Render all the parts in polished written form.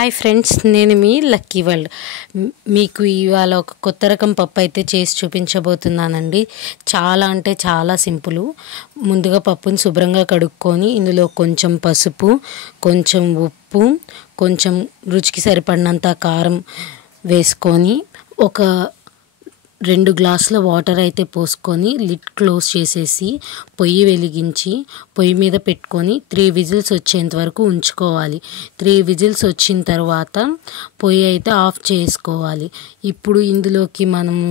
Hi friends, నేను మీ lucky world. మీకు ఇవాళ ఒక కొత్త రకం పప్పు అయితే చేసి చూపించబోతున్నానండి. చాలా అంటే చాలా సింపుల్. ముందుగా పప్పుని శుభ్రంగా కడుక్కొని ఇందులో కొంచెం పసుపు, కొంచెం ఉప్పు, కొంచెం రుచికి సరిపడినంత కారం వేసుకొని ఒక 2 గ్లాసుల వాటర్ అయితే పోసుకొని లిడ్ క్లోజ్ చేసేసి పొయ్యి వెలిగించి పొయ్యి మీద పెట్టుకొని 3 విజిల్స్ వచ్చేంత వరకు ఉంచుకోవాలి. 3 విజిల్స్ వచ్చిన తర్వాత పొయ్యి అయితే ఆఫ్ చేసుకోవాలి. ఇప్పుడు ఇందులోకి మనము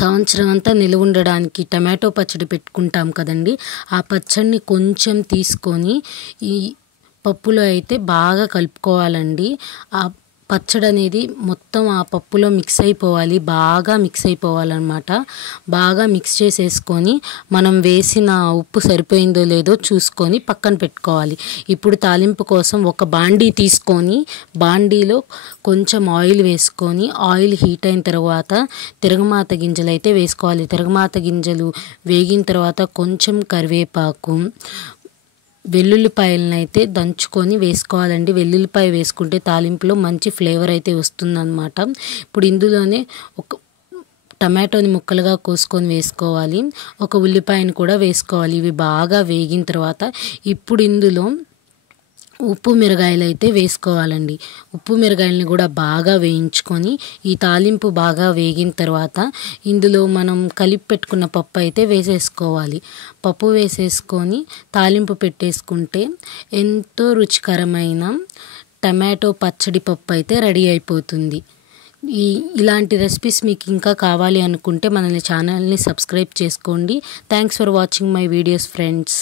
సంవత్సరం అంతా నిలువ ఉండడానికి టమాటో పచ్చడి పెట్టుకుంటాం కదండి. ఆ పచ్చడిని కొంచెం తీసుకొని ఈ పప్పులో అయితే బాగా కలుపుకోవాలండి. ఆ పచ్చడి అనేది మొత్తం ఆ పప్పులో మిక్స్ అయిపోవాలి, బాగా మిక్స్ అయిపోవాలన్నమాట. బాగా మిక్స్ చేసేసుకొని మనం వేసిన ఉప్పు సరిపోయిందో లేదో చూసుకొని పక్కన పెట్టుకోవాలి. ఇప్పుడు తాలింపు కోసం ఒక బాండీ తీసుకొని బాండీలో కొంచెం ఆయిల్ వేసుకొని ఆయిల్ హీట్ అయిన తర్వాత తిరగమాత గింజలు అయితే వేసుకోవాలి. తిరగమాత గింజలు వేగిన తర్వాత కొంచెం కరివేపాకు, వెల్లుల్లిపాయలను అయితే దంచుకొని వేసుకోవాలండి. వెల్లుల్లిపాయ వేసుకుంటే తాలింపులో మంచి ఫ్లేవర్ అయితే వస్తుందన్నమాట. ఇప్పుడు ఇందులోనే ఒక టమాటోని ముక్కలుగా కోసుకొని వేసుకోవాలి. ఒక ఉల్లిపాయను కూడా వేసుకోవాలి. ఇవి బాగా వేగిన తర్వాత ఇప్పుడు ఇందులో ఉప్పు మిరగాయలు అయితే వేసుకోవాలండి. ఉప్పు మిరగాయలని కూడా బాగా వేయించుకొని ఈ తాలింపు బాగా వేగిన తర్వాత ఇందులో మనం కలిపి పెట్టుకున్న పప్పు అయితే వేసేసుకోవాలి. పప్పు వేసేసుకొని తాలింపు పెట్టేసుకుంటే ఎంతో రుచికరమైన టమాటో పచ్చడి పప్పు అయితే రెడీ అయిపోతుంది. ఇలాంటి రెసిపీస్ మీకు ఇంకా కావాలి అనుకుంటే మన ఛానల్ని సబ్స్క్రైబ్ చేసుకోండి. Thanks for watching my videos friends.